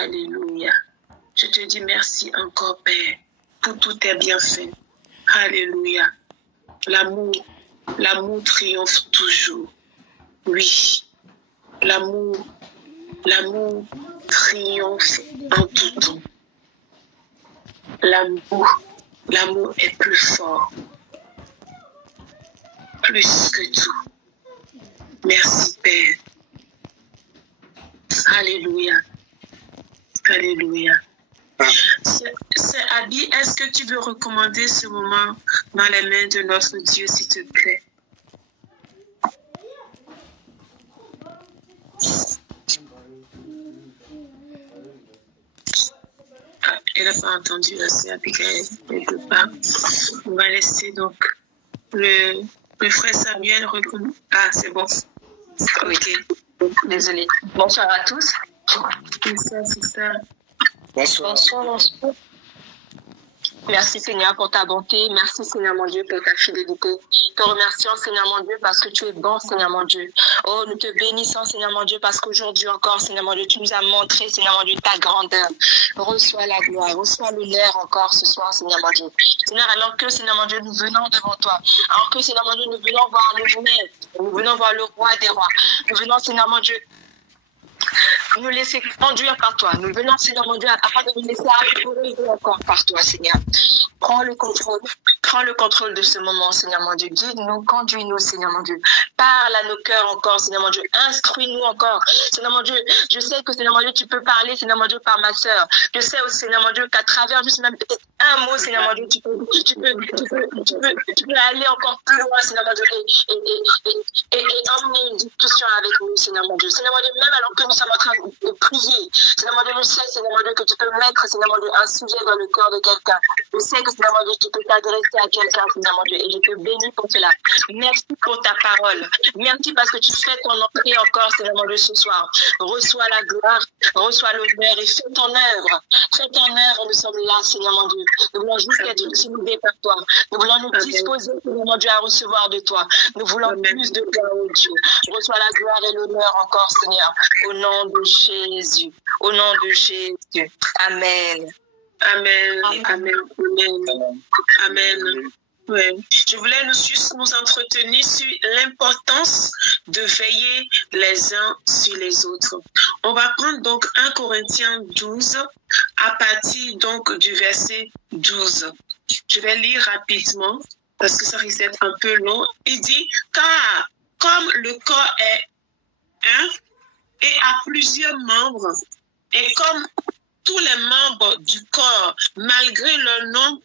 Alléluia. Je te dis merci encore, Père, pour tous tes bienfaits. Alléluia. L'amour triomphe toujours. Oui, l'amour triomphe en tout temps. L'amour est plus fort, plus que tout. Merci, Père. Alléluia. Alléluia. C'est Abby, est-ce que tu veux recommander ce moment dans les mains de notre Dieu, s'il te plaît? Elle n'a pas entendu la sœur Abigail quelque part. On va laisser donc le frère Samuel recommander. Ah, c'est bon. Ok. Désolée. Bonsoir à tous. Bonsoir, sister. Bonsoir. Bonsoir. Merci Seigneur pour ta bonté. Merci Seigneur mon Dieu pour ta fidélité. Te remercions Seigneur mon Dieu parce que tu es bon Seigneur mon Dieu. Oh, nous te bénissons Seigneur mon Dieu parce qu'aujourd'hui encore Seigneur mon Dieu, tu nous as montré Seigneur mon Dieu ta grandeur. Reçois la gloire, reçois l'honneur encore ce soir Seigneur mon Dieu. Seigneur, alors que Seigneur mon Dieu, nous venons devant toi. Alors que Seigneur mon Dieu, nous venons voir le maître. Nous venons voir le roi des rois. Nous venons Seigneur mon Dieu nous laisser conduire par toi. Nous venons, Seigneur mon Dieu, afin de nous laisser appuyer encore par toi, Seigneur. Prends le contrôle de ce moment, Seigneur mon Dieu. Guide-nous, conduis-nous, Seigneur mon Dieu. Parle à nos cœurs encore, Seigneur mon Dieu. Instruis-nous encore, Seigneur mon Dieu. Je sais que, Seigneur mon Dieu, tu peux parler, Seigneur mon Dieu, par ma sœur. Je sais aussi, Seigneur mon Dieu, qu'à travers juste même peut-être un mot, Seigneur mon Dieu, tu peux aller encore plus loin, Seigneur mon Dieu, et emmener une discussion avec nous, Seigneur mon Dieu. Seigneur mon Dieu, même alors que nous sommes en train de prier, Seigneur mon Dieu, je sais, Seigneur mon Dieu, que tu peux mettre, Seigneur mon Dieu, un sujet dans le cœur de quelqu'un. Je sais que, Seigneur mon Dieu, tu peux t'adresser à quelqu'un, Seigneur mon Dieu, et je te bénis pour cela. Merci pour ta parole. Merci parce que tu fais ton entrée encore, Seigneur mon Dieu, ce soir. Reçois la gloire, reçois l'honneur et fais ton œuvre. Fais ton œuvre, nous sommes là, Seigneur mon Dieu. Nous voulons juste être utilisés par toi. Nous voulons nous disposer, Seigneur mon Dieu, à recevoir de toi. Nous voulons plus de toi, oh Dieu. Reçois la gloire et l'honneur encore, Seigneur. Au nom de Jésus. Au nom de Jésus. Amen. Amen. Amen. Amen. Amen. Ouais. Je voulais juste nous entretenir sur l'importance de veiller les uns sur les autres. On va prendre donc 1 Corinthiens 12 à partir donc du verset 12. Je vais lire rapidement parce que ça risque d'être un peu long. Il dit, car comme le corps est un et a plusieurs membres, et comme tous les membres du corps, malgré leur nom,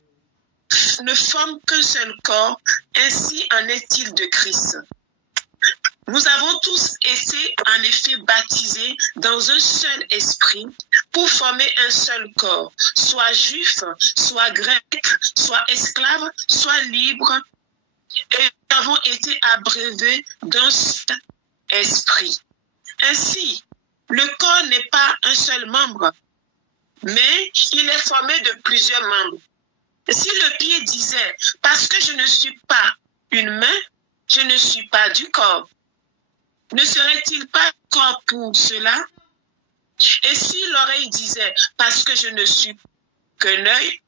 ne forment qu'un seul corps, ainsi en est-il de Christ. Nous avons tous été en effet baptisés dans un seul esprit pour former un seul corps, soit juif, soit grec, soit esclave, soit libre, et nous avons été abreuvés d'un seul esprit. Ainsi, le corps n'est pas un seul membre, mais il est formé de plusieurs membres. Si le pied disait, parce que je ne suis pas une main, je ne suis pas du corps, ne serait-il pas corps pour cela? Et si l'oreille disait, parce que je ne suis qu'un œil,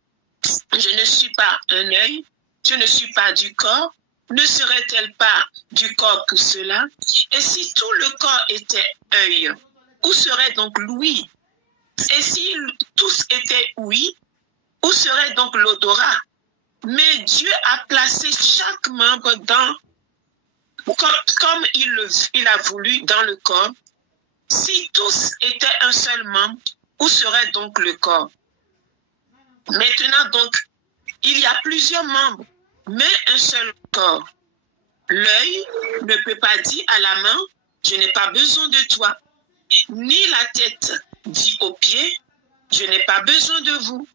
je ne suis pas un œil, je ne suis pas du corps, ne serait-elle pas du corps pour cela? Et si tout le corps était œil, où serait donc l'ouïe? Et si tous étaient ouïe, où serait donc l'odorat? Mais Dieu a placé chaque membre comme il a voulu dans le corps. Si tous étaient un seul membre, où serait donc le corps? Maintenant donc, il y a plusieurs membres, mais un seul corps. L'œil ne peut pas dire à la main, je n'ai pas besoin de toi. Ni la tête dit aux pieds, je n'ai pas besoin de vous.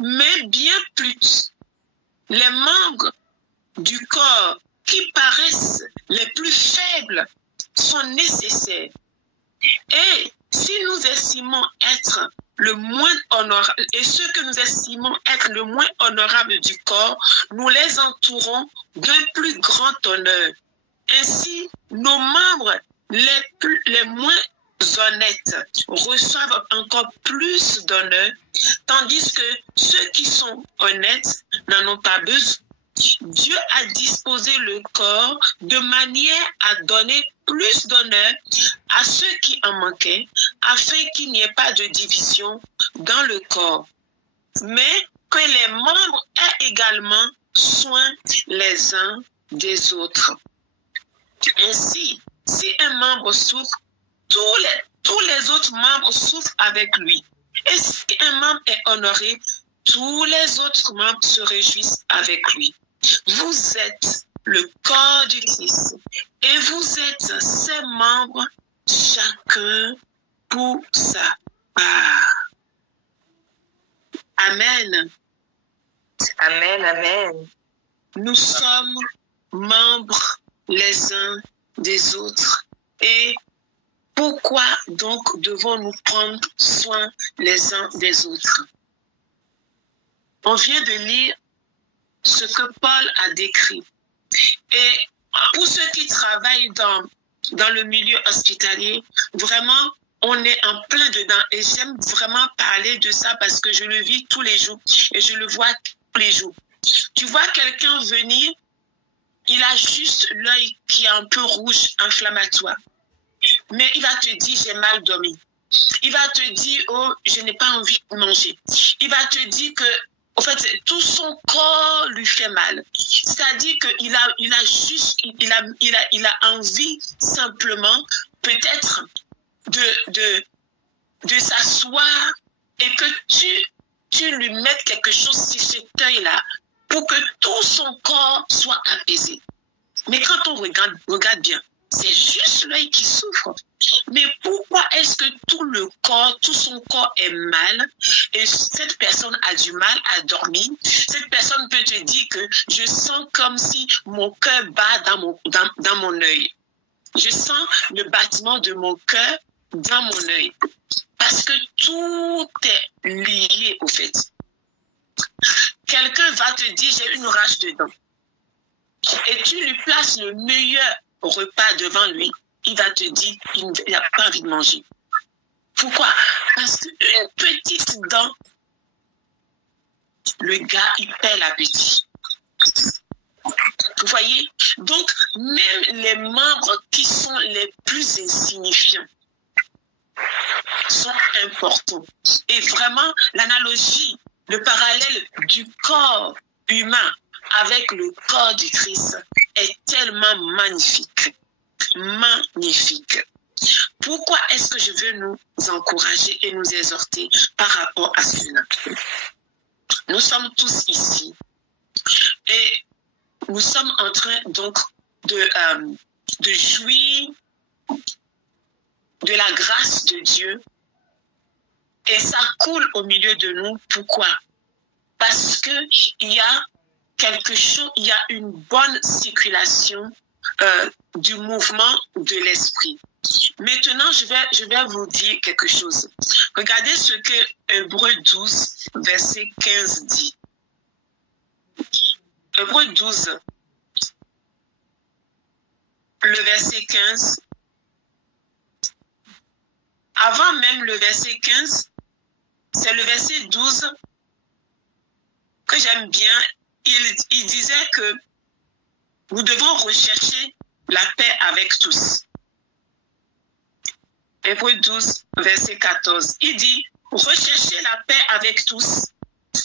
Mais bien plus, les membres du corps qui paraissent les plus faibles sont nécessaires. Et si nous estimons être le moins honorable, et ceux que nous estimons être le moins honorable du corps, nous les entourons d'un plus grand honneur. Ainsi, nos membres les moins honnêtes reçoivent encore plus d'honneur, tandis que ceux qui sont honnêtes n'en ont pas besoin. Dieu a disposé le corps de manière à donner plus d'honneur à ceux qui en manquaient, afin qu'il n'y ait pas de division dans le corps, mais que les membres aient également soin les uns des autres. Ainsi, si un membre souffre, tous les autres membres souffrent avec lui. Et si un membre est honoré, tous les autres membres se réjouissent avec lui. Vous êtes le corps du Christ et vous êtes ses membres, chacun pour sa part. Amen. Amen, amen. Nous sommes membres les uns des autres. Et pourquoi donc devons-nous prendre soin les uns des autres? On vient de lire ce que Paul a décrit. Et pour ceux qui travaillent dans le milieu hospitalier, vraiment, on est en plein dedans. Et j'aime vraiment parler de ça parce que je le vis tous les jours et je le vois tous les jours. Tu vois quelqu'un venir, il a juste l'œil qui est un peu rouge, inflammatoire. Mais il va te dire, j'ai mal dormi. Il va te dire, oh, je n'ai pas envie de manger. Il va te dire que, en fait, tout son corps lui fait mal. C'est-à-dire qu'il a envie simplement, peut-être, de s'asseoir et que tu lui mettes quelque chose sur cet œil-là pour que tout son corps soit apaisé. Mais quand on regarde bien, c'est juste l'œil qui souffre. Mais pourquoi est-ce que tout son corps est mal et cette personne a du mal à dormir? Cette personne peut te dire que je sens comme si mon cœur bat dans mon œil. Je sens le battement de mon cœur dans mon œil. Parce que tout est lié au fait. Quelqu'un va te dire, j'ai une rage de dents. Et tu lui places le meilleur repas devant lui. Il va te dire qu'il n'a pas envie de manger. Pourquoi? Parce qu'une petite dent, le gars, il perd l'appétit. Vous voyez? Donc, même les membres qui sont les plus insignifiants sont importants. Et vraiment, l'analogie, le parallèle du corps humain avec le corps du Christ est tellement magnifique. Magnifique. Pourquoi est-ce que je veux nous encourager et nous exhorter par rapport à cela? Nous sommes tous ici et nous sommes en train donc de jouir de la grâce de Dieu et ça coule au milieu de nous. Pourquoi? Parce que il y a quelque chose, il y a une bonne circulation du mouvement de l'esprit. Maintenant, je vais vous dire quelque chose. Regardez ce que Hébreux 12, verset 15 dit. Hébreux 12, le verset 15. Avant même le verset 15, c'est le verset 12 que j'aime bien. Il disait que nous devons rechercher la paix avec tous. Hébreux 12, verset 14. Il dit, recherchez la paix avec tous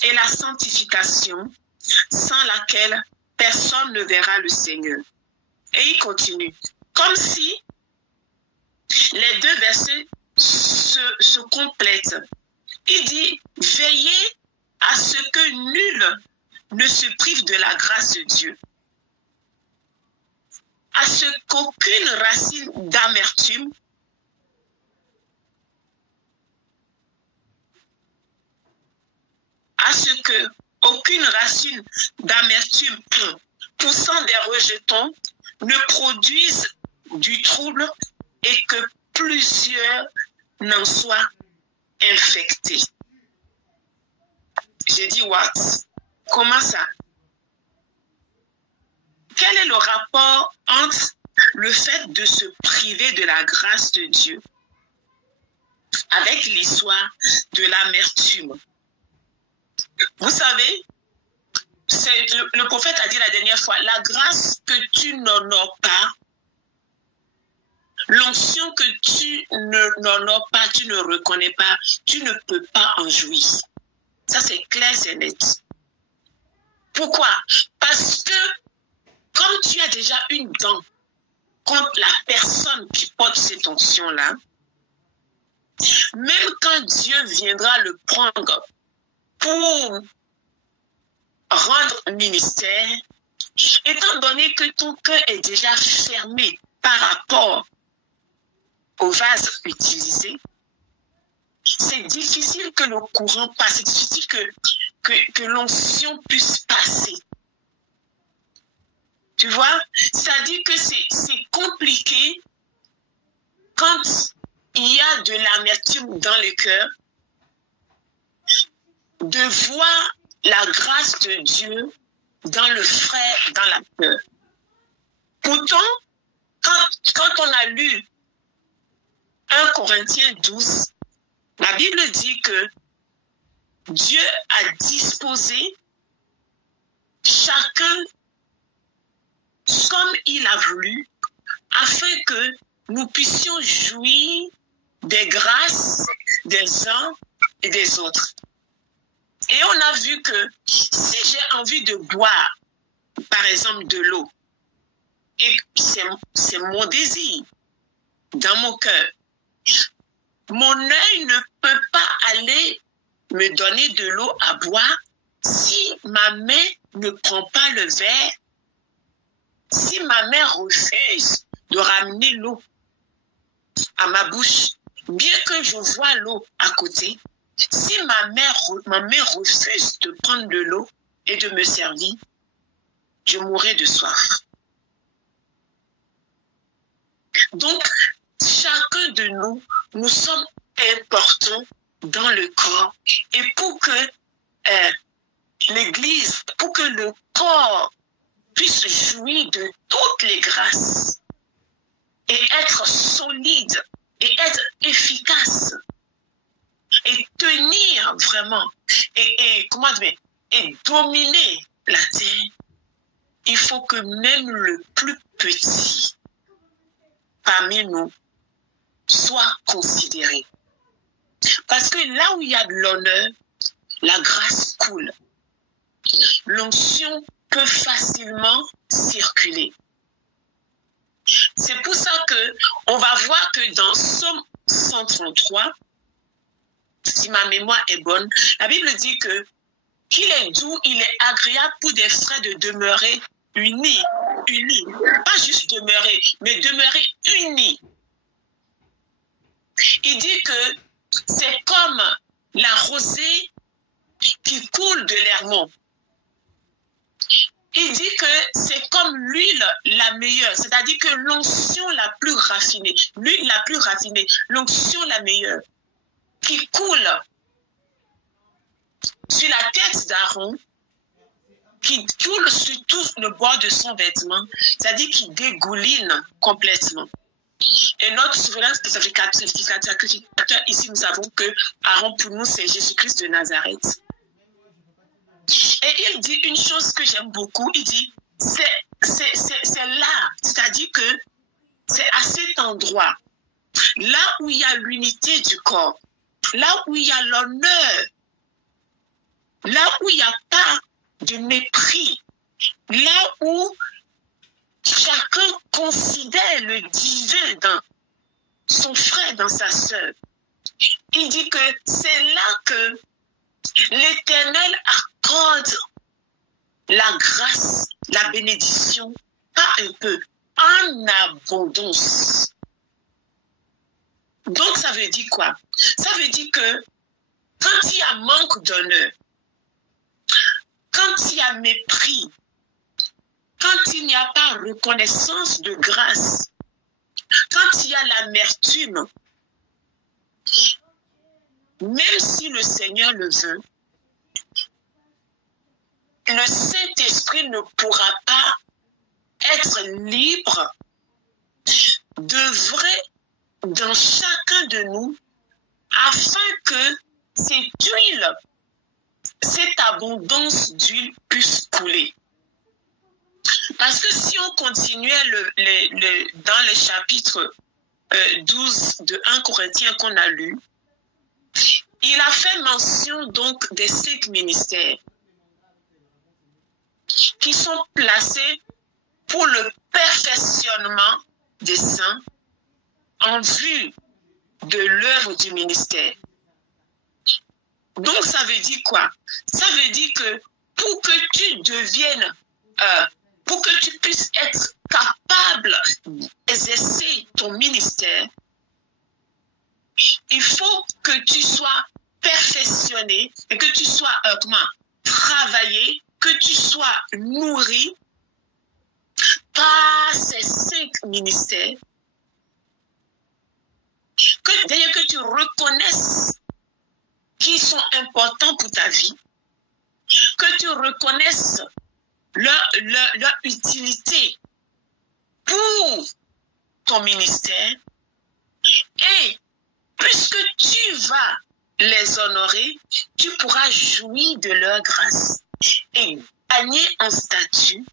et la sanctification, sans laquelle personne ne verra le Seigneur. Et il continue. Comme si les deux versets se complètent. Il dit, veillez à ce que nul ne se prive de la grâce de Dieu, à ce qu'aucune racine d'amertume poussant des rejetons ne produise du trouble et que plusieurs n'en soient infectés. J'ai dit what? Comment ça? Quel est le rapport entre le fait de se priver de la grâce de Dieu avec l'histoire de l'amertume. Vous savez, le prophète a dit la dernière fois, la grâce que tu n'honores pas, l'onction que tu n'honores pas, tu ne reconnais pas, tu ne peux pas en jouir. Ça, c'est clair, c'est net. Pourquoi? Parce que, comme tu as déjà une dent contre la personne qui porte cette onction-là, même quand Dieu viendra le prendre pour rendre ministère, étant donné que ton cœur est déjà fermé par rapport au vase utilisé, c'est difficile que le courant passe, c'est difficile que l'onction puisse passer. Tu vois, ça dit que c'est compliqué quand il y a de l'amertume dans le cœur de voir la grâce de Dieu dans le frère, dans la peur. Pourtant, quand on a lu 1 Corinthiens 12, la Bible dit que Dieu a disposé chacun comme il a voulu, afin que nous puissions jouir des grâces des uns et des autres. Et on a vu que si j'ai envie de boire, par exemple, de l'eau, et c'est mon désir dans mon cœur, mon œil ne peut pas aller me donner de l'eau à boire si ma main ne prend pas le verre, si ma main refuse de ramener l'eau à ma bouche, bien que je vois l'eau à côté, si ma main refuse de prendre de l'eau et de me servir, je mourrai de soif. Donc, chacun de nous, nous sommes importants dans le corps. Et pour que l'Église, pour que le corps puisse jouir de toutes les grâces et être solide et être efficace et tenir vraiment et dominer la terre, il faut que même le plus petit parmi nous soit considéré. Parce que là où il y a de l'honneur, la grâce coule. L'onction peut facilement circuler. C'est pour ça que on va voir que dans Psaume 133, si ma mémoire est bonne, la Bible dit que qu'il est doux, il est agréable pour des frères de demeurer unis. Pas juste demeurer, mais demeurer unis. Il dit que c'est comme la rosée qui coule de l'Hermon. Il dit que c'est comme l'huile la meilleure, c'est-à-dire que l'onction la plus raffinée, l'huile la plus raffinée, l'onction la meilleure, qui coule sur la tête d'Aaron, qui coule sur tout le bord de son vêtement, c'est-à-dire qui dégouline complètement. Et notre souverain sacrificateur ici, nous savons que Aaron pour nous, c'est Jésus-Christ de Nazareth. Et il dit une chose que j'aime beaucoup, il dit, c'est là, c'est-à-dire que c'est à cet endroit, là où il y a l'unité du corps, là où il y a l'honneur, là où il n'y a pas de mépris, là où chacun considère le divin dans son frère, dans sa sœur. Il dit que c'est là que l'Éternel accorde la grâce, la bénédiction, pas un peu, en abondance. Donc ça veut dire quoi? Ça veut dire que quand il y a manque d'honneur, quand il y a mépris, quand il n'y a pas reconnaissance de grâce, quand il y a l'amertume, même si le Seigneur le veut, le Saint-Esprit ne pourra pas être libre d'œuvrer dans chacun de nous afin que cette abondance d'huile puisse couler. Parce que si on continuait dans le chapitre 12 de 1 Corinthiens qu'on a lu, il a fait mention donc des 5 ministères qui sont placés pour le perfectionnement des saints en vue de l'œuvre du ministère. Donc, ça veut dire quoi? Ça veut dire que pour que tu deviennes, pour que tu puisses être capable d'exercer ton ministère, il faut que tu sois perfectionné et que tu sois travaillé, que tu sois nourri par ces 5 ministères, d'ailleurs que tu reconnaisses qui sont importants pour ta vie, que tu reconnaisses leur utilité pour ton ministère, et puisque tu vas les honorer, tu pourras jouir de leur grâce et gagner en statut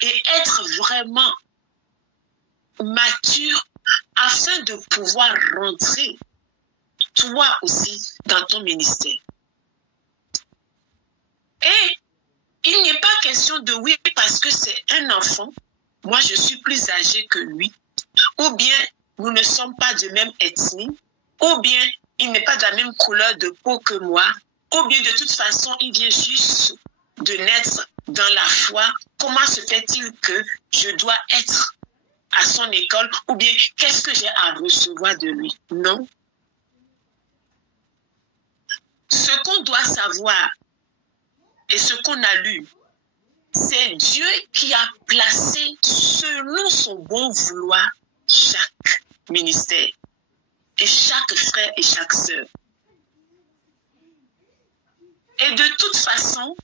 et être vraiment mature afin de pouvoir rentrer toi aussi dans ton ministère. Et il n'est pas question de oui parce que c'est un enfant, moi je suis plus âgé que lui, ou bien nous ne sommes pas de même ethnie, ou bien il n'est pas de la même couleur de peau que moi, ou bien de toute façon il vient juste de naître dans la foi. Comment se fait-il que je dois être à son école, ou bien qu'est-ce que j'ai à recevoir de lui? Non. Ce qu'on doit savoir et ce qu'on a lu, c'est Dieu qui a placé selon son bon vouloir chaque ministère et chaque frère et chaque sœur. Et de toute façon,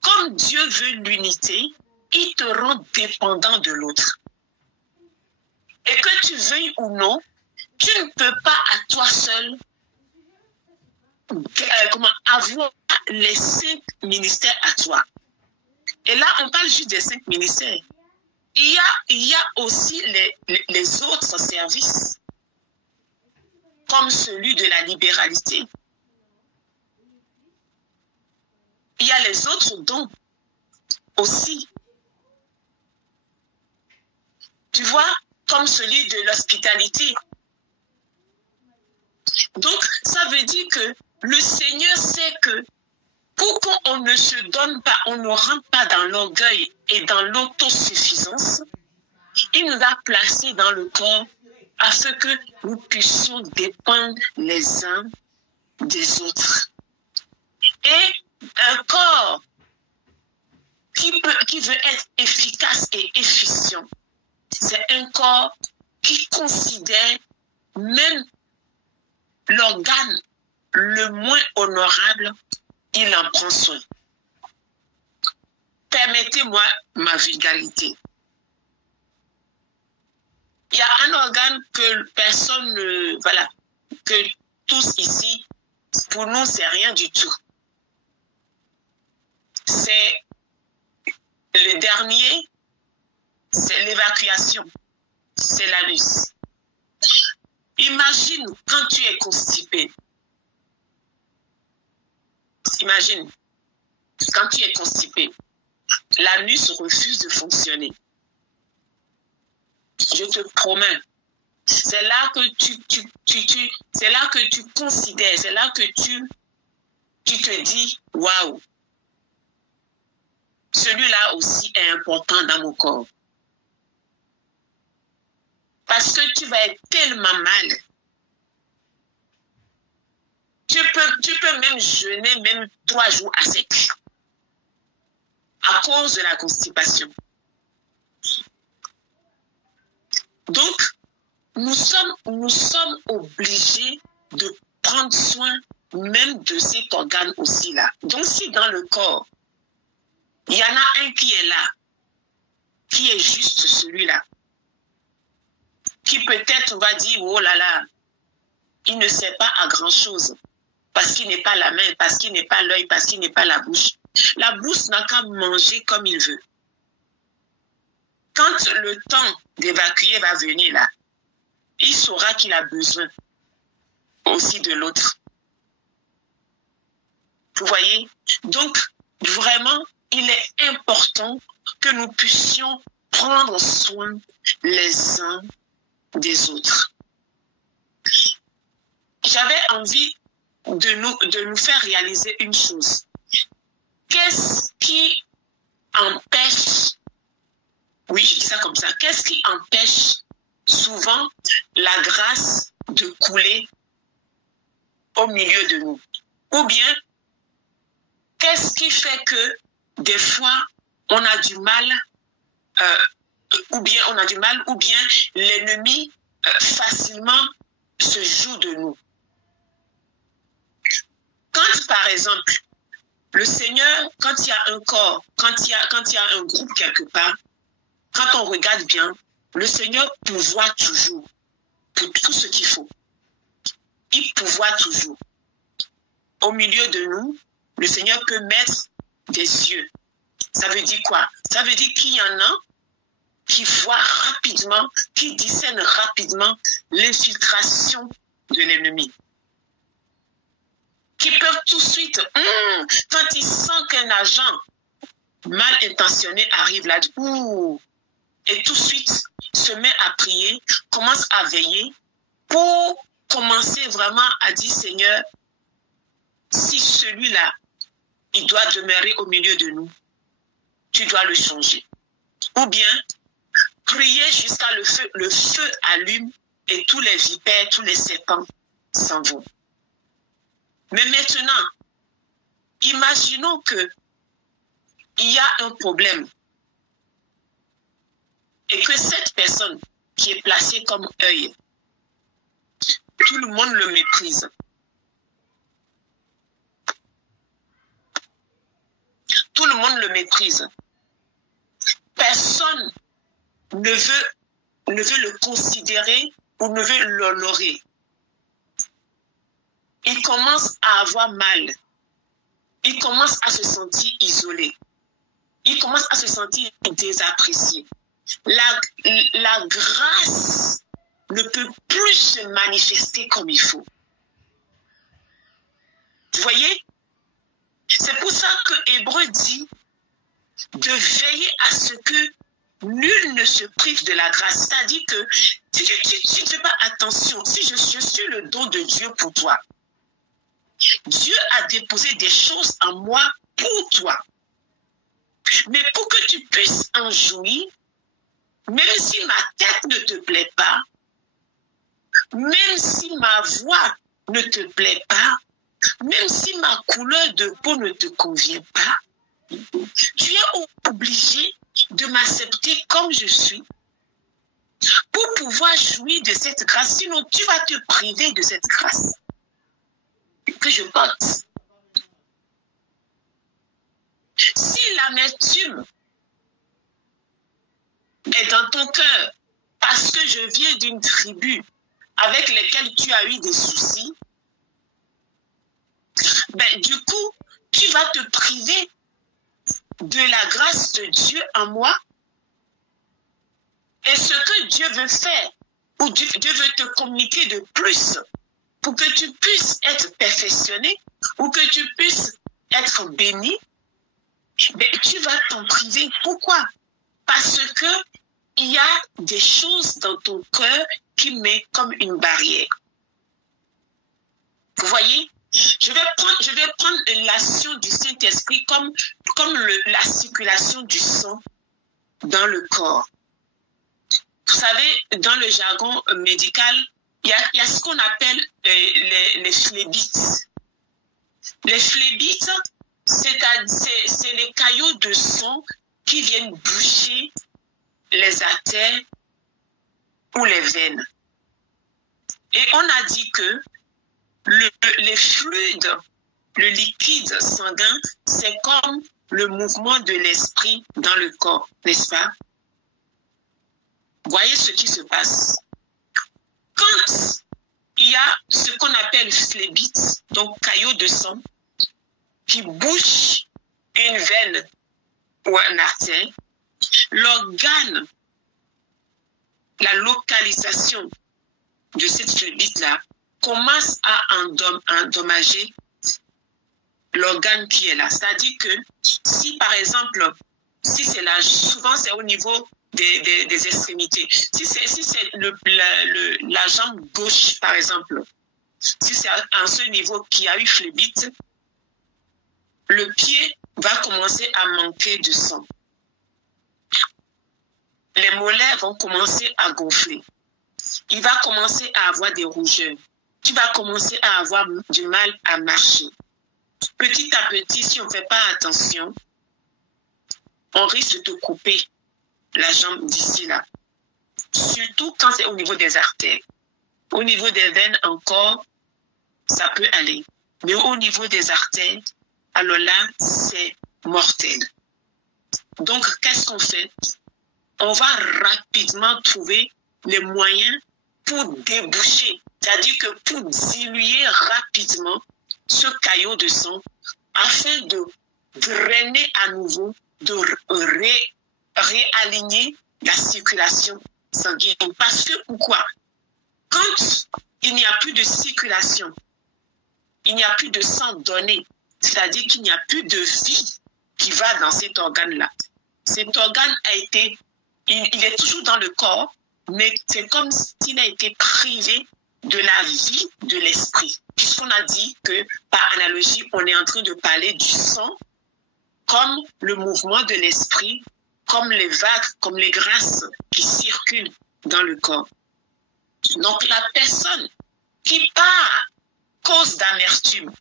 comme Dieu veut l'unité, il te rend dépendant de l'autre. Et que tu veuilles ou non, tu ne peux pas à toi seul avoir les 5 ministères à toi. Et là, on parle juste des 5 ministères. Il y a aussi les autres services, comme celui de la libéralité. Il y a les autres dons aussi. Tu vois, comme celui de l'hospitalité. Donc, ça veut dire que le Seigneur sait que pour qu'on ne se donne pas, on ne rentre pas dans l'orgueil et dans l'autosuffisance, il nous a placés dans le corps afin que nous puissions dépendre les uns des autres. Et un corps qui veut être efficace et efficient, c'est un corps qui considère même l'organe le moins honorable, il en prend soin. Permettez-moi ma vulgarité. Il y a un organe que personne ne... Voilà, que tous ici, pour nous, c'est rien du tout. C'est le dernier, c'est l'évacuation, c'est l'anus. Imagine quand tu es constipé. Imagine, quand tu es constipé, l'anus refuse de fonctionner. Je te promets, c'est là que c'est là que tu considères, c'est là que tu te dis, waouh, celui-là aussi est important dans mon corps. Parce que tu vas être tellement mal. Tu peux même jeûner même 3 jours à sec. À cause de la constipation. Donc, nous sommes obligés de prendre soin même de cet organe aussi-là. Donc, si dans le corps, il y en a un qui est là, qui est juste celui-là, qui peut-être, on va dire, oh là là, il ne sert pas à grand-chose. Parce qu'il n'est pas la main, parce qu'il n'est pas l'œil, parce qu'il n'est pas la bouche. La bouche n'a qu'à manger comme il veut. Quand le temps d'évacuer va venir là, il saura qu'il a besoin aussi de l'autre. Vous voyez? Donc, vraiment, il est important que nous puissions prendre soin les uns des autres. J'avais envie de nous faire réaliser une chose. Qu'est-ce qui empêche, oui, je dis ça comme ça, qu'est-ce qui empêche souvent la grâce de couler au milieu de nous? Ou bien, qu'est-ce qui fait que des fois, on a du mal, ou bien l'ennemi facilement se joue de nous? Quand, par exemple, le Seigneur, quand il y a un corps, quand il y a un groupe quelque part, quand on regarde bien, le Seigneur pourvoit toujours pour tout ce qu'il faut. Il pourvoit toujours. Au milieu de nous, le Seigneur peut mettre des yeux. Ça veut dire quoi? Ça veut dire qu'il y en a qui voient rapidement, qui discernent rapidement l'infiltration de l'ennemi. Qui peuvent tout de suite, quand ils sentent qu'un agent mal intentionné arrive là, et tout de suite se met à prier, commence à veiller pour commencer vraiment à dire, Seigneur, si celui-là, il doit demeurer au milieu de nous, tu dois le changer. Ou bien, prier jusqu'à le feu allume et tous les vipères, tous les serpents s'en vont. Mais maintenant, imaginons que il y a un problème et que cette personne qui est placée comme œil, tout le monde le méprise. Tout le monde le méprise. Personne ne veut le considérer ou ne veut l'honorer. Il commence à avoir mal. Il commence à se sentir isolé. Il commence à se sentir désapprécié. La grâce ne peut plus se manifester comme il faut. Vous voyez? C'est pour ça que Hébreu dit de veiller à ce que nul ne se prive de la grâce. C'est-à-dire que si tu ne fais pas attention, si je suis le don de Dieu pour toi, Dieu a déposé des choses en moi pour toi. Mais pour que tu puisses en jouir, même si ma tête ne te plaît pas, même si ma voix ne te plaît pas, même si ma couleur de peau ne te convient pas, tu es obligé de m'accepter comme je suis pour pouvoir jouir de cette grâce. Sinon, tu vas te priver de cette grâce que je porte. Si l'amertume est dans ton cœur parce que je viens d'une tribu avec laquelle tu as eu des soucis, ben, du coup, tu vas te priver de la grâce de Dieu en moi. Et ce que Dieu veut faire, ou Dieu veut te communiquer de plus, pour que tu puisses être perfectionné, ou que tu puisses être béni, ben, tu vas t'en priver. Pourquoi? Parce que il y a des choses dans ton cœur qui met comme une barrière. Vous voyez? Je vais prendre l'action du Saint-Esprit comme la circulation du sang dans le corps. Vous savez, dans le jargon médical, il y a ce qu'on appelle les phlébites. Les phlébites, c'est les caillots de sang qui viennent boucher les artères ou les veines. Et on a dit que les fluides, le liquide sanguin, c'est comme le mouvement de l'esprit dans le corps, n'est-ce pas? Voyez ce qui se passe. Quand il y a ce qu'on appelle phlébite, donc caillot de sang, qui bouche une veine ou un artère. L'organe, la localisation de cette phlébite-là commence à endommager l'organe qui est là. C'est-à-dire que si, par exemple, si c'est là, souvent c'est au niveau des extrémités. Si c'est la jambe gauche, par exemple, si c'est à ce niveau qui a eu phlébite, le pied va commencer à manquer de sang. Les mollets vont commencer à gonfler. Il va commencer à avoir des rougeurs. Tu vas commencer à avoir du mal à marcher. Petit à petit, si on ne fait pas attention, on risque de te couper la jambe d'ici là. Surtout quand c'est au niveau des artères. Au niveau des veines encore, ça peut aller. Mais au niveau des artères, alors là, c'est mortel. Donc, qu'est-ce qu'on fait? On va rapidement trouver les moyens pour déboucher, c'est-à-dire que pour diluer rapidement ce caillot de sang afin de drainer à nouveau, de réaligner la circulation sanguine. Parce que pourquoi? Quand il n'y a plus de circulation, il n'y a plus de sang donné, c'est-à-dire qu'il n'y a plus de vie qui va dans cet organe-là. Cet organe a été, il est toujours dans le corps, mais c'est comme s'il a été privé de la vie de l'esprit. Puisqu'on a dit que, par analogie, on est en train de parler du sang comme le mouvement de l'esprit, comme les vagues, comme les grâces qui circulent dans le corps. Donc la personne qui par cause d'amertume,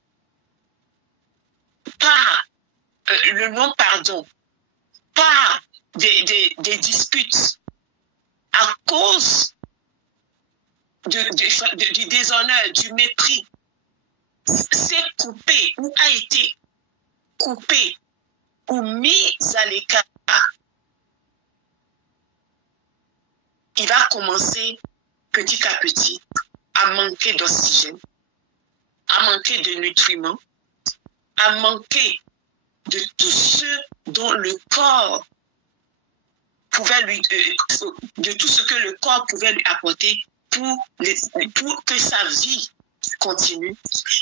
par le non-pardon, par des disputes, à cause du déshonneur, du mépris, s'est coupé ou a été coupé ou mis à l'écart, il va commencer petit à petit à manquer d'oxygène, à manquer de nutriments, à manquer de tout ce dont le corps pouvait de tout ce que le corps pouvait lui apporter pour que sa vie continue.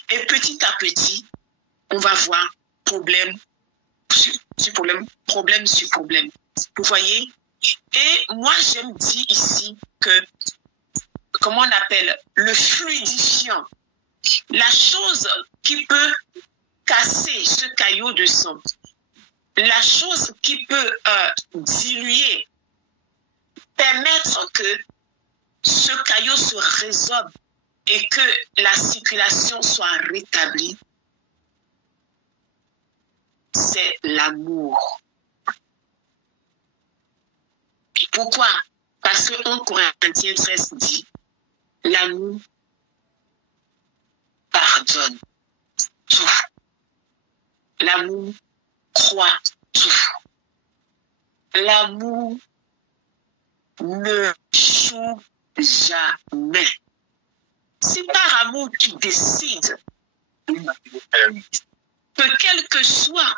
Et petit à petit, on va voir problème sur problème. Vous voyez? Et moi, j'aime dire ici que, comment on appelle, le fluidifiant, la chose qui peut casser ce caillot de sang, la chose qui peut diluer, permettre que ce caillot se résorbe et que la circulation soit rétablie, c'est l'amour. Pourquoi? Parce que 1 Corinthiens 13 dit, l'amour pardonne tout. L'amour croit tout. L'amour ne échoue jamais. C'est par amour que tu décides que quel que soit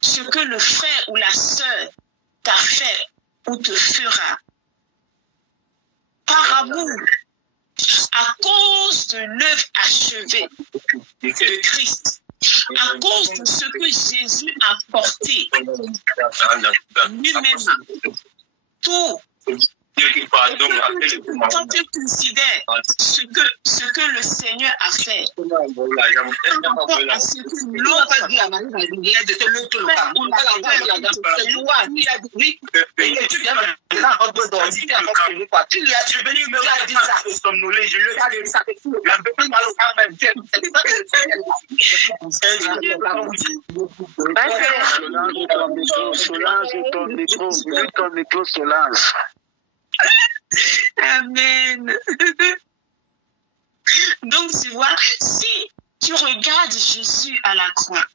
ce que le frère ou la sœur t'a fait ou te fera, par amour, à cause de l'œuvre achevée de Christ, à cause de ce que Jésus a porté lui-même, tout. Quand tu considères ce que le Seigneur a fait, à ce que l'autre Solange. Amen. Donc, tu vois, si tu regardes Jésus à la croix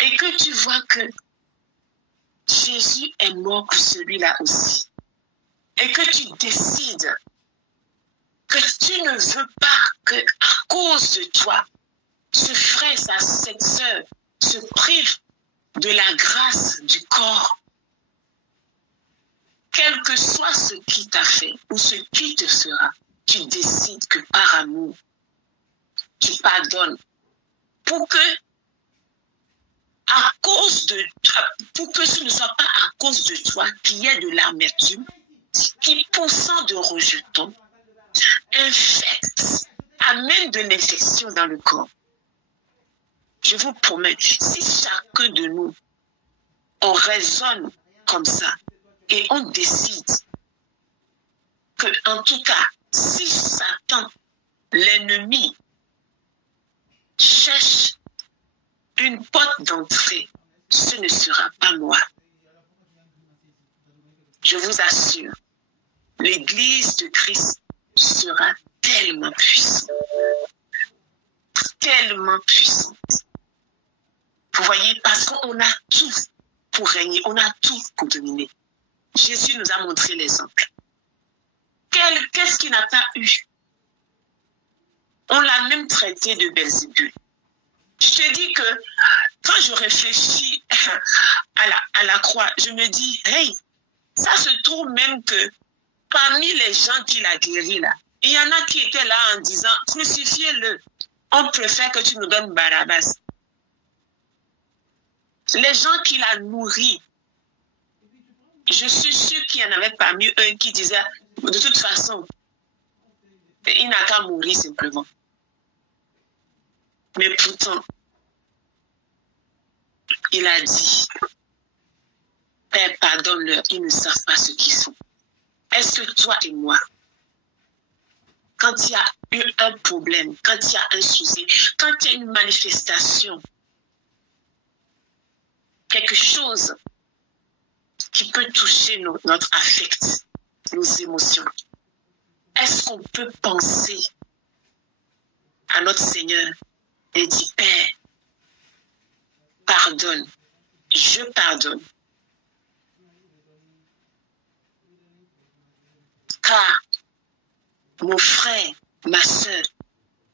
et que tu vois que Jésus est mort pour celui-là aussi, et que tu décides que tu ne veux pas que, à cause de toi, ce frère, cette sœur se prive de la grâce du corps. Quel que soit ce qui t'a fait ou ce qui te fera, tu décides que par amour, tu pardonnes pour que ce ne soit pas à cause de toi qu'il y ait de l'amertume qui, poussant de rejetons, infecte, amène de l'infection dans le corps. Je vous promets, si chacun de nous, on raisonne comme ça et on décide que, en tout cas, si Satan, l'ennemi, cherche une porte d'entrée, ce ne sera pas moi. Je vous assure, l'Église de Christ sera tellement puissante. Tellement puissante. Vous voyez, parce qu'on a tout pour régner, on a tout pour dominer. Jésus nous a montré l'exemple. Qu'est-ce qu'il n'a pas eu? On l'a même traité de Belzébul. Je te dis que quand je réfléchis à la croix, je me dis, hey, ça se trouve même que parmi les gens qu'il a guéris là, il y en a qui étaient là en disant, crucifiez-le. On préfère que tu nous donnes Barabbas. Les gens qu'il a nourris, je suis sûr qu'il y en avait parmi eux qui disaient, de toute façon, il n'a qu'à mourir simplement. Mais pourtant, il a dit, Père, pardonne-leur, ils ne savent pas ce qu'ils font. Est-ce que toi et moi, quand il y a eu un problème, quand il y a un souci, quand il y a une manifestation, quelque chose qui peut toucher notre affect, nos émotions, est-ce qu'on peut penser à notre Seigneur et dire, Père, pardonne, je pardonne. Car mon frère, ma soeur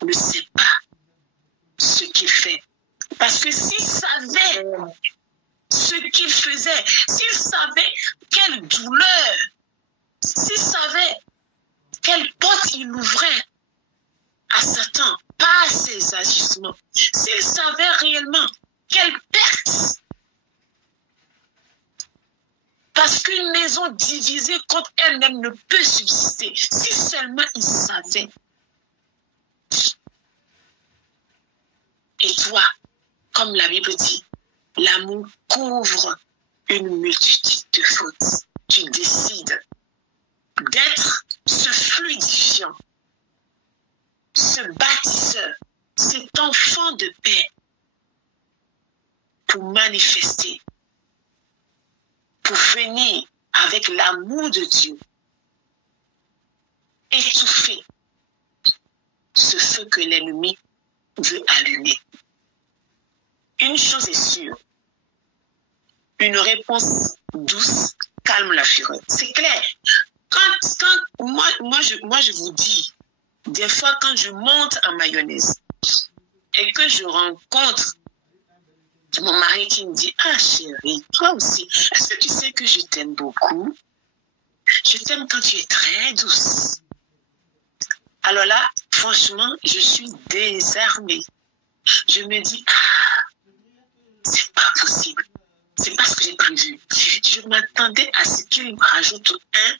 ne sait pas ce qu'il fait. Parce que s'il savait ce qu'il faisait, s'il savait quelle douleur, s'il savait quelle porte il ouvrait à Satan par ses agissements, s'il savait réellement quelle perte. Parce qu'une maison divisée contre elle-même ne peut subsister. Si seulement il savait. Et toi, comme la Bible dit, l'amour couvre une multitude de fautes. Tu décides d'être ce fluidifiant, ce bâtisseur, cet enfant de paix pour manifester, pour venir avec l'amour de Dieu, étouffer ce feu que l'ennemi veut allumer. Une chose est sûre, une réponse douce calme la fureur. C'est clair. Quand moi je vous dis, des fois quand je monte en mayonnaise et que je rencontre mon mari qui me dit, ah chérie, toi aussi, est-ce que tu sais que je t'aime beaucoup? Je t'aime quand tu es très douce. Alors là, franchement, je suis désarmée. Je me dis, ah, c'est pas possible. C'est pas ce que j'ai prévu. Je m'attendais à ce qu'il me rajoute un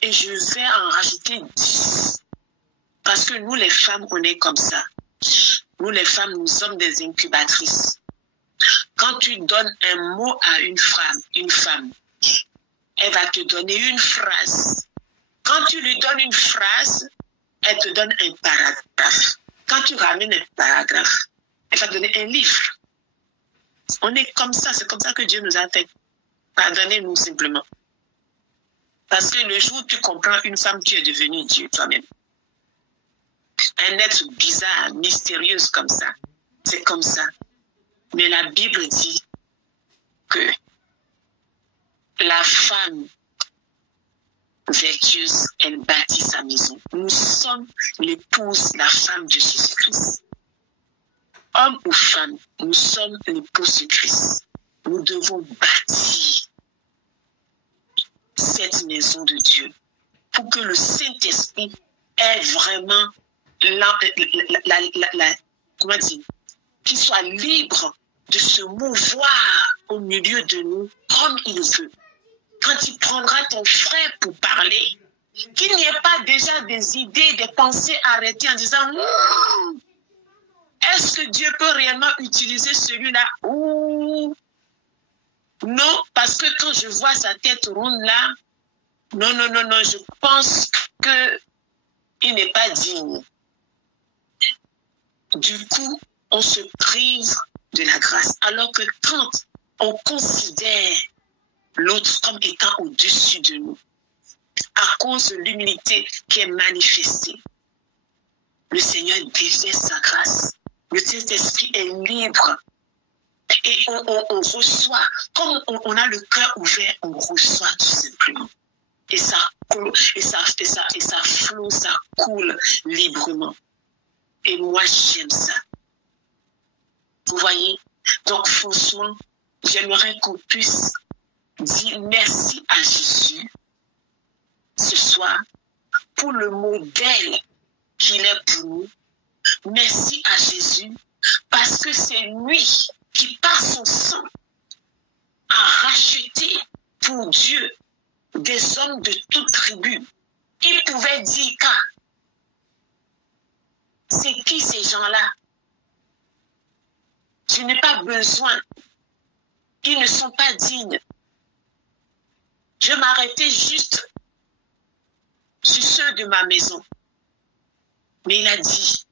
et je vais en rajouter 10. Parce que nous, les femmes, on est comme ça. Nous, les femmes, nous sommes des incubatrices. Quand tu donnes un mot à une femme, elle va te donner une phrase. Quand tu lui donnes une phrase, elle te donne un paragraphe. Quand tu ramènes un paragraphe, elle va te donner un livre. On est comme ça, c'est comme ça que Dieu nous a fait. Pardonnez-nous simplement. Parce que le jour où tu comprends une femme, tu es devenue Dieu toi-même. Un être bizarre, mystérieux comme ça. C'est comme ça. Mais la Bible dit que la femme vertueuse, elle bâtit sa maison. Nous sommes l'épouse, la femme de Jésus-Christ. Homme ou femme, nous sommes l'épouse de Christ. Nous devons bâtir cette maison de Dieu pour que le Saint-Esprit ait vraiment comment dire, qu'il soit libre de se mouvoir au milieu de nous comme il veut. Quand il prendra ton frère pour parler, qu'il n'y ait pas déjà des idées, des pensées arrêtées en disant est-ce que Dieu peut réellement utiliser celui-là? Non, parce que quand je vois sa tête ronde là, non, je pense qu'il n'est pas digne. Du coup, on se prive de la grâce. Alors que quand on considère l'autre comme étant au-dessus de nous, à cause de l'humilité qui est manifestée, le Seigneur déverse sa grâce. Le Saint-Esprit est libre. Et on reçoit, comme on a le cœur ouvert, on reçoit tout simplement. Et ça coule, et ça flotte, ça coule librement. Et moi, j'aime ça. Vous voyez? Donc, franchement, j'aimerais qu'on puisse dire merci à Jésus ce soir pour le modèle qu'il est pour nous. Merci à Jésus parce que c'est lui qui, par son sang, a racheté pour Dieu des hommes de toute tribu. Il pouvait dire c'est qui ces gens-là? Je n'ai pas besoin. Ils ne sont pas dignes. Je m'arrêtais juste sur ceux de ma maison. Mais il a dit,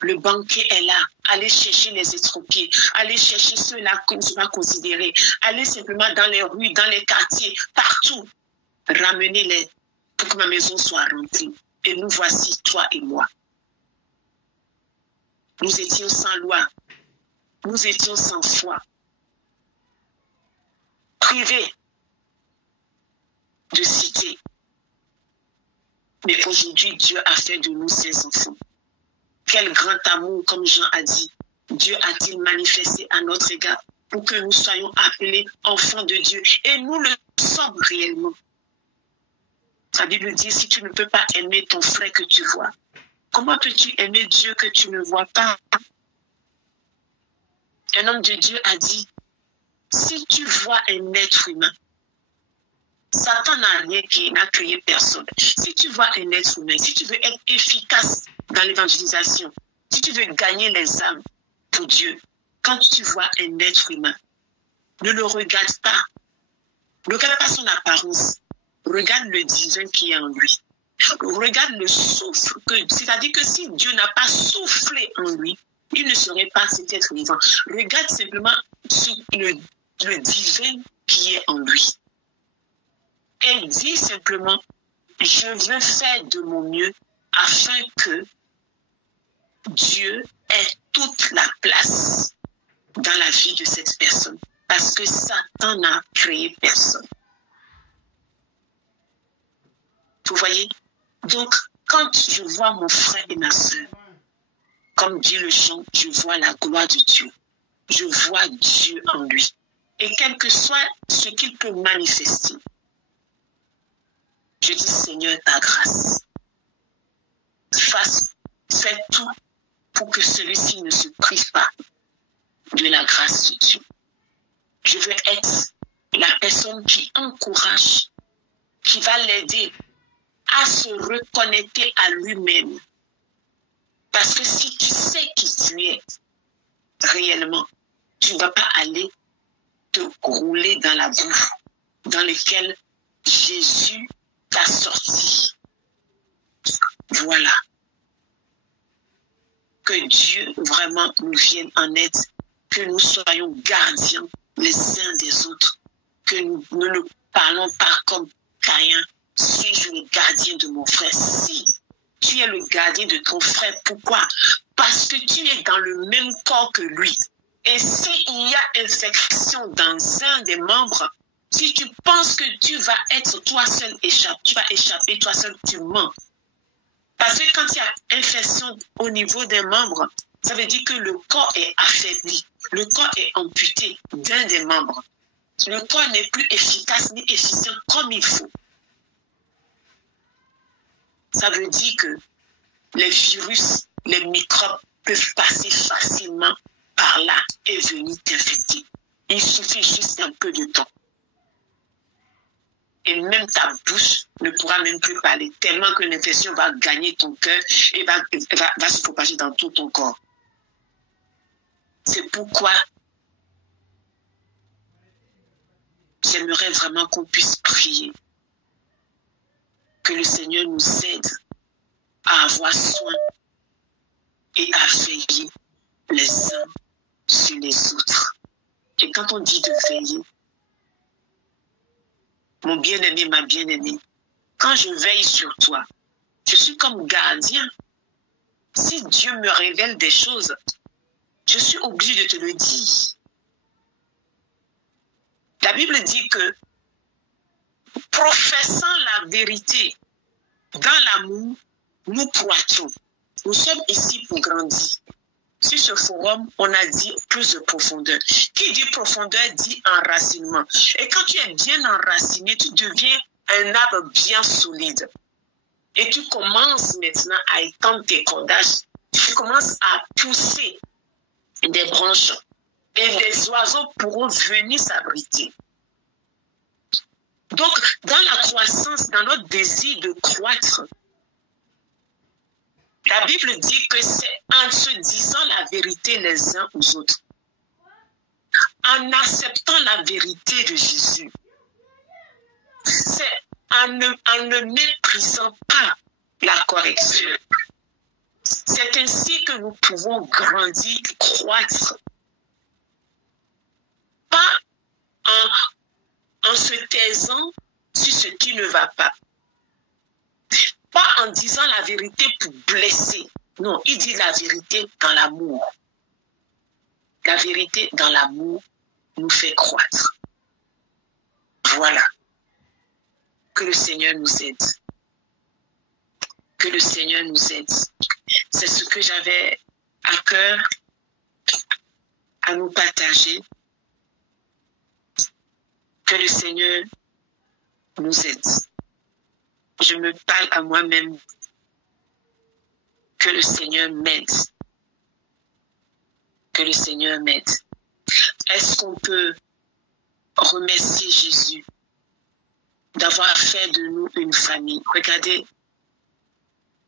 le banquet est là. Allez chercher les estropiés. Allez chercher ceux-là que je vais considérer. Allez simplement dans les rues, dans les quartiers, partout. Ramenez-les pour que ma maison soit remplie. Et nous voici, toi et moi. Nous étions sans loi. Nous étions sans foi. Privés de cité. Mais aujourd'hui, Dieu a fait de nous ses enfants. Quel grand amour, comme Jean a dit, Dieu a-t-il manifesté à notre égard pour que nous soyons appelés enfants de Dieu. Et nous le sommes réellement. La Bible dit, si tu ne peux pas aimer ton frère que tu vois, comment peux-tu aimer Dieu que tu ne vois pas? Un homme de Dieu a dit, si tu vois un être humain, Satan n'a rien n'a créé personne. Si tu vois un être humain, si tu veux être efficace dans l'évangélisation, si tu veux gagner les âmes pour Dieu, quand tu vois un être humain, ne le regarde pas. Ne regarde pas son apparence. Regarde le divin qui est en lui. Regarde le souffle. C'est-à-dire que si Dieu n'a pas soufflé en lui, il ne serait pas cet être vivant. Regarde simplement le divin qui est en lui. Et dis simplement, je veux faire de mon mieux afin que Dieu ait toute la place dans la vie de cette personne. Parce que Satan n'a créé personne. Vous voyez? Donc, quand je vois mon frère et ma soeur, comme dit le chant, je vois la gloire de Dieu. Je vois Dieu en lui. Et quel que soit ce qu'il peut manifester, je dis, Seigneur, ta grâce. Fais tout pour que celui-ci ne se prive pas de la grâce de Dieu. Je veux être la personne qui encourage, qui va l'aider à se reconnecter à lui-même. Parce que si tu sais qui tu es réellement, tu ne vas pas aller te rouler dans la boue dans laquelle Jésus t'a sorti. Voilà. Que Dieu vraiment nous vienne en aide, que nous soyons gardiens les uns des autres, que nous ne parlons pas comme Caïn. Suis-je le gardien de mon frère? Si tu es le gardien de ton frère, pourquoi? Parce que tu es dans le même corps que lui. Et s'il y a infection dans un des membres, Si tu penses que tu vas être toi seul tu vas échapper toi seul, tu mens. Parce que quand il y a infection au niveau des membres, ça veut dire que le corps est affaibli. Le corps est amputé d'un des membres. Le corps n'est plus efficace ni efficient comme il faut. Ça veut dire que les virus, les microbes peuvent passer facilement par là et venir t'infecter. Il suffit juste un peu de temps. Et même ta bouche ne pourra même plus parler, tellement que l'infection va gagner ton cœur et va se propager dans tout ton corps. C'est pourquoi j'aimerais vraiment qu'on puisse prier, que le Seigneur nous aide à avoir soin et à veiller les uns sur les autres. Et quand on dit de veiller, mon bien-aimé, ma bien-aimée, quand je veille sur toi, je suis comme gardien. Si Dieu me révèle des choses, je suis obligée de te le dire. La Bible dit que, professant la vérité dans l'amour, nous croîtrons. Nous sommes ici pour grandir. Sur ce forum, on a dit plus de profondeur. Qui dit profondeur dit enracinement. Et quand tu es bien enraciné, tu deviens un arbre bien solide. Et tu commences maintenant à étendre tes cordages. Tu commences à pousser des branches. Et les oiseaux pourront venir s'abriter. Donc, dans la croissance, dans notre désir de croître, la Bible dit que c'est en se disant la vérité les uns aux autres, en acceptant la vérité de Jésus, c'est en ne méprisant pas la correction. C'est ainsi que nous pouvons grandir, croître, pas en se taisant sur ce qui ne va pas. Pas en disant la vérité pour blesser. Non, il dit la vérité dans l'amour. La vérité dans l'amour nous fait croître. Voilà. Que le Seigneur nous aide. Que le Seigneur nous aide. C'est ce que j'avais à cœur à nous partager. Que le Seigneur nous aide. Je me parle à moi-même. Que le Seigneur m'aide. Que le Seigneur m'aide. Est-ce qu'on peut remercier Jésus d'avoir fait de nous une famille? Regardez,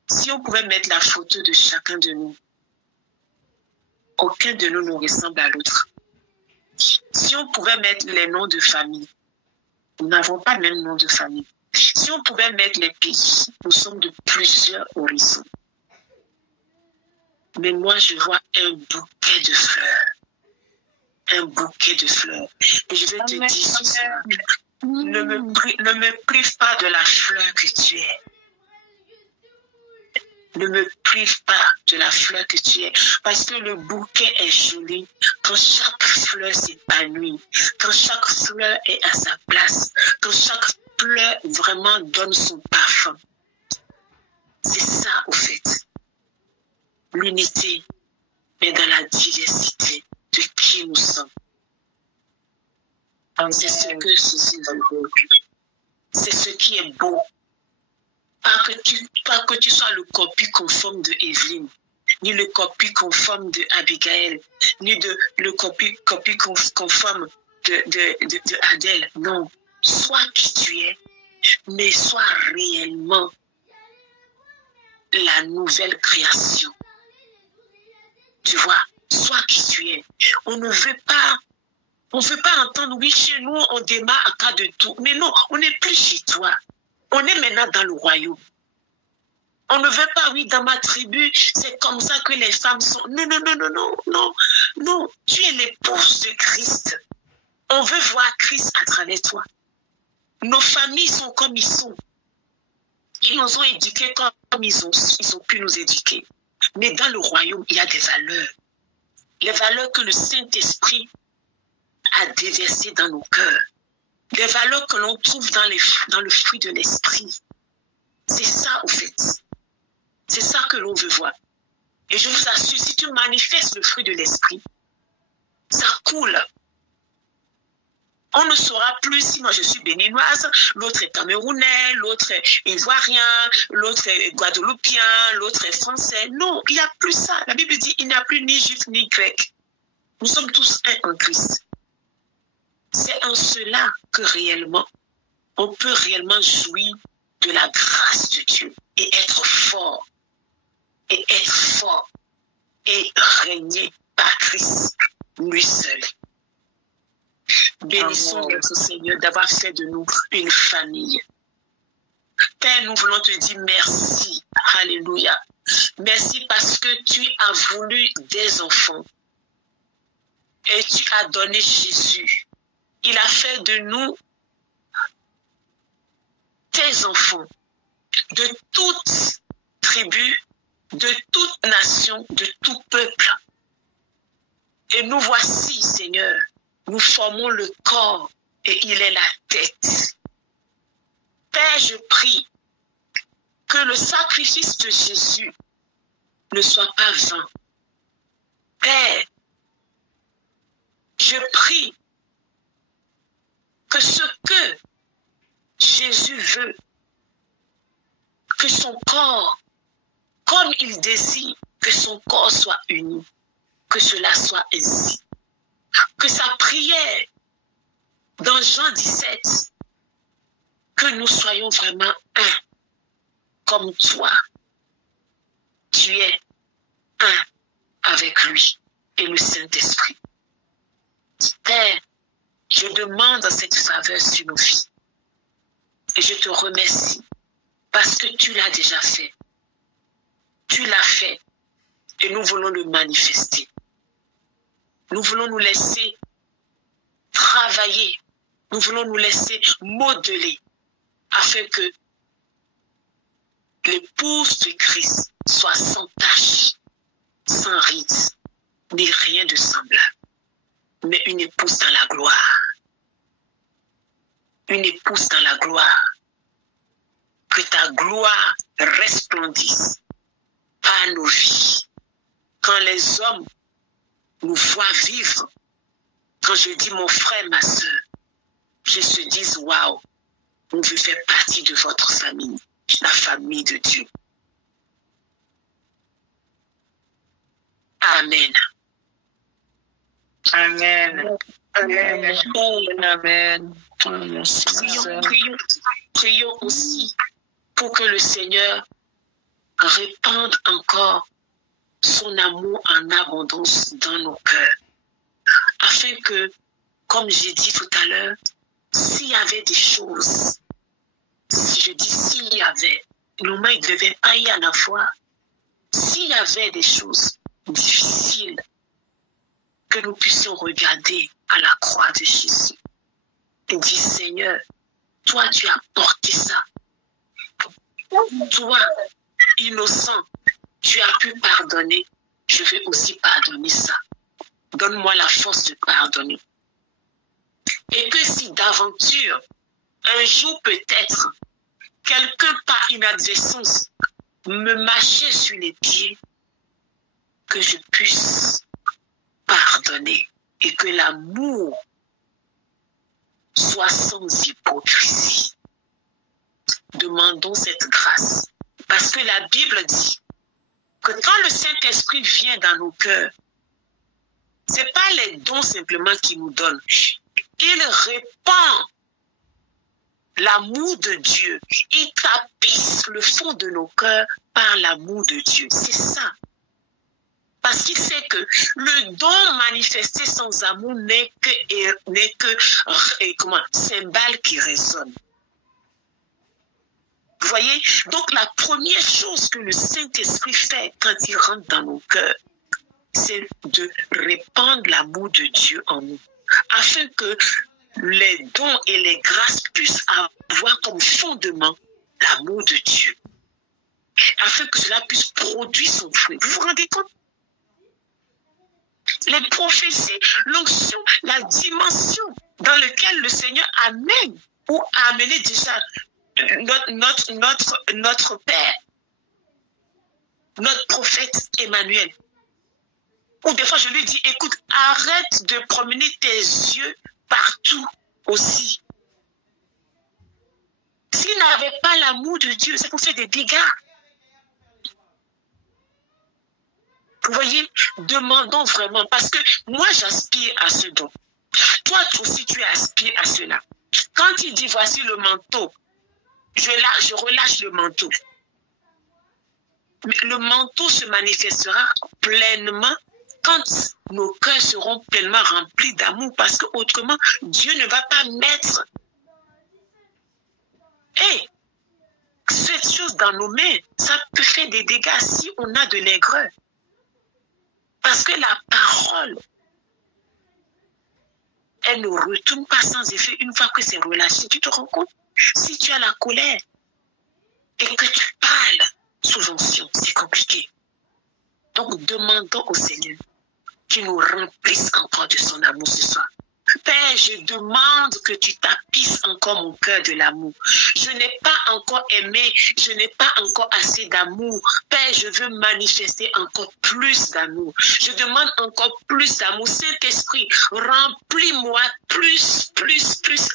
si on pouvait mettre la photo de chacun de nous, aucun de nous ne ressemble à l'autre. Si on pouvait mettre les noms de famille, nous n'avons pas le même nom de famille. Si on pouvait mettre les pays, nous sommes de plusieurs horizons. Mais moi, je vois un bouquet de fleurs. Un bouquet de fleurs. Et je vais te dire ceci. Ne me prive pas de la fleur que tu es. Ne me prive pas de la fleur que tu es. Parce que le bouquet est joli. Quand chaque fleur s'épanouit. Quand chaque fleur est à sa place. Quand chaque fleur vraiment donne son parfum. C'est ça, au fait. L'unité, mais dans la diversité de qui nous sommes. C'est ce que ceci veut. C'est ce qui est beau. Pas que tu sois le copie conforme de Evelyne, ni le copie conforme de Abigail, ni le copie conforme de Adèle. Non. Sois qui tu es, mais sois réellement la nouvelle création. Tu vois, sois qui tu es. On ne veut pas entendre, oui, chez nous, on démarre à cas de tout. Mais non, on n'est plus chez toi. On est maintenant dans le royaume. On ne veut pas, oui, dans ma tribu, c'est comme ça que les femmes sont. Non. Tu es l'épouse de Christ. On veut voir Christ à travers toi. Nos familles sont comme ils sont. Ils nous ont éduqués comme ils ont pu nous éduquer. Mais dans le royaume, il y a des valeurs. Les valeurs que le Saint-Esprit a déversées dans nos cœurs. des valeurs que l'on trouve dans le fruit de l'esprit. C'est ça, au fait. C'est ça que l'on veut voir. Et je vous assure, si tu manifestes le fruit de l'esprit, ça coule. On ne saura plus si moi je suis béninoise, l'autre est camerounais, l'autre est ivoirien, l'autre est guadeloupéen, l'autre est français. Non, il n'y a plus ça. La Bible dit il n'y a plus ni juif ni grec. Nous sommes tous un en Christ. C'est en cela que réellement, on peut réellement jouir de la grâce de Dieu et être fort. Et régner par Christ, lui seul. Bénissons notre Seigneur d'avoir fait de nous une famille. Père, nous voulons te dire merci. Alléluia. Merci parce que tu as voulu des enfants. Et tu as donné Jésus. Il a fait de nous tes enfants. De toute tribu, de toute nation, de tout peuple. Et nous voici, Seigneur. Nous formons le corps et il est la tête. Père, je prie que le sacrifice de Jésus ne soit pas vain. Père, je prie que ce que Jésus veut, que son corps, comme il désire que son corps soit uni, que cela soit ainsi. Que sa prière dans Jean 17, que nous soyons vraiment un, comme toi. Tu es un avec lui et le Saint-Esprit. Père, je demande cette faveur sur nos vies. Et je te remercie parce que tu l'as déjà fait. Tu l'as fait et nous voulons le manifester. Nous voulons nous laisser travailler. Nous voulons nous laisser modeler afin que l'épouse de Christ soit sans tache, sans ride, ni rien de semblable. Mais une épouse dans la gloire. Une épouse dans la gloire. Que ta gloire resplendisse par nos vies. Quand les hommes nous voient vivre, quand je dis mon frère, ma soeur, je se dis waouh, on veut faire partie de votre famille, la famille de Dieu. Amen. Amen. Amen. Amen. Prions aussi pour que le Seigneur répande encore son amour en abondance dans nos cœurs. Afin que, comme j'ai dit tout à l'heure, s'il y avait des choses, si je dis s'il y avait, nos mains ne devaient pas y en avoir, s'il y avait des choses difficiles, que nous puissions regarder à la croix de Jésus et dire, Seigneur, toi tu as porté ça. Toi, innocent, tu as pu pardonner, je vais aussi pardonner ça. Donne-moi la force de pardonner. Et que si d'aventure, un jour peut-être, quelqu'un par inadvertance me marchait sur les pieds, que je puisse pardonner et que l'amour soit sans hypocrisie. Demandons cette grâce. Parce que la Bible dit que quand le Saint-Esprit vient dans nos cœurs, ce n'est pas les dons simplement qu'il nous donne. Il répand l'amour de Dieu. Il tapisse le fond de nos cœurs par l'amour de Dieu. C'est ça. Parce qu'il sait que le don manifesté sans amour n'est que cymbale qui résonne. Vous voyez? Donc la première chose que le Saint-Esprit fait quand il rentre dans nos cœurs, c'est de répandre l'amour de Dieu en nous. Afin que les dons et les grâces puissent avoir comme fondement l'amour de Dieu. Afin que cela puisse produire son fruit. Vous vous rendez compte? Les prophéties, l'onction, la dimension dans lequel le Seigneur amène ou a amené déjà notre Père, notre prophète Emmanuel. Ou des fois, je lui dis, écoute, arrête de promener tes yeux partout aussi. S'il n'avait pas l'amour de Dieu, ça peut faire des dégâts. Vous voyez, demandons vraiment, parce que moi, j'aspire à ce don. Toi aussi, tu aspires à cela. Quand il dit, voici le manteau, je relâche le manteau. Mais le manteau se manifestera pleinement quand nos cœurs seront pleinement remplis d'amour, parce que autrement, Dieu ne va pas mettre cette chose dans nos mains. Ça peut faire des dégâts si on a de l'aigreur. Parce que la parole, elle ne retourne pas sans effet une fois que c'est relâché. Tu te rends compte? Si tu as la colère et que tu parles sous onction, c'est compliqué. Donc, demandons au Seigneur qu'il nous remplisse encore de son amour ce soir. Père, je demande que tu tapisses encore mon cœur de l'amour. Je n'ai pas encore aimé, je n'ai pas encore assez d'amour. Père, je veux manifester encore plus d'amour. Je demande encore plus d'amour. Saint-Esprit, remplis-moi plus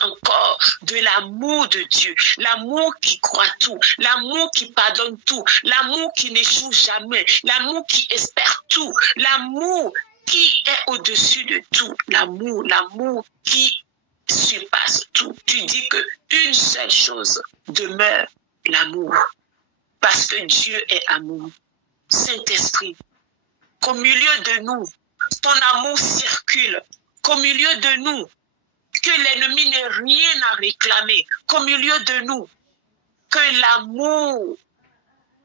encore de l'amour de Dieu. L'amour qui croit tout, l'amour qui pardonne tout, l'amour qui n'échoue jamais, l'amour qui espère tout, l'amour qui est au-dessus de tout, l'amour qui surpasse tout. Tu dis que une seule chose demeure, l'amour. Parce que Dieu est amour. Saint-Esprit, qu'au milieu de nous, ton amour circule. Qu'au milieu de nous, que l'ennemi n'ait rien à réclamer. Qu'au milieu de nous, que l'amour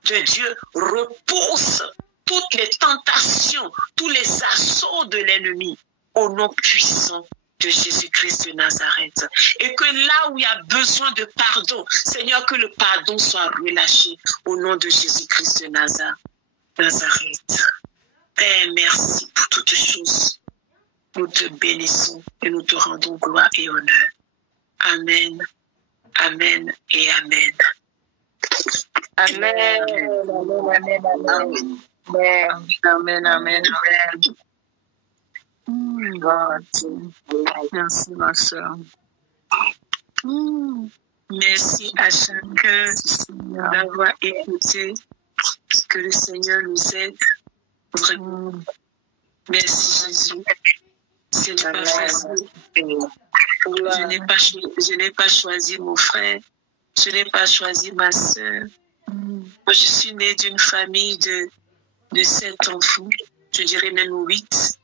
de Dieu repousse toutes les tentations, tous les assauts de l'ennemi au nom puissant de Jésus-Christ de Nazareth. Et que là où il y a besoin de pardon, Seigneur, que le pardon soit relâché au nom de Jésus-Christ de Nazareth. Père, merci pour toutes choses. Nous te bénissons et nous te rendons gloire et honneur. Amen, amen et amen. Amen. Amen. Amen. Amen, amen, amen. Merci, ma soeur. Merci à chacun d'avoir écouté. Que le Seigneur nous aide. Vraiment. Merci, Jésus. Ce n'est pas facile. Je n'ai pas choisi mon frère. Je n'ai pas choisi ma soeur. Moi, je suis née d'une famille de 7 enfants, je dirais même 8,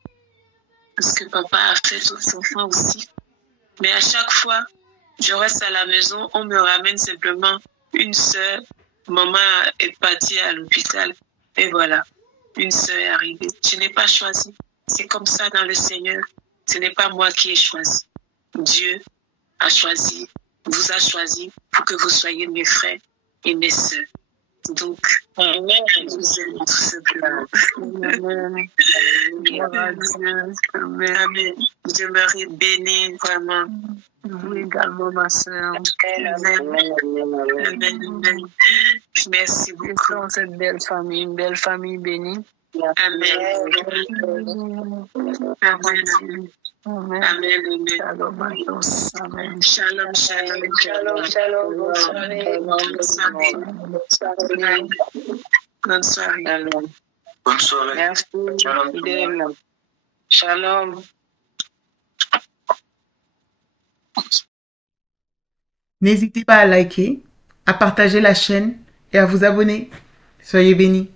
parce que papa a fait d'autres enfants aussi. Mais à chaque fois, je reste à la maison, on me ramène simplement une sœur. Maman est partie à l'hôpital. Et voilà, une sœur est arrivée. Je n'ai pas choisi. C'est comme ça dans le Seigneur. Ce n'est pas moi qui ai choisi. Dieu a choisi, vous a choisi pour que vous soyez mes frères et mes sœurs. Donc, amen. Je vous aime tout simplement. Amen. Amen. Amen. Demeurez bénis, vraiment. Vous également, ma soeur. Amen. Amen. Merci beaucoup. Cette belle famille, une belle famille bénie. Amen. Amen. Amen. Amen. Shalom à tous. Amen. Shalom, shalom. Shalom, shalom. Bonne soirée. Bonne soirée. Amen. Bonne soirée. Merci. Shalom. Fidèle. Shalom. N'hésitez pas à liker, à partager la chaîne et à vous abonner. Soyez bénis.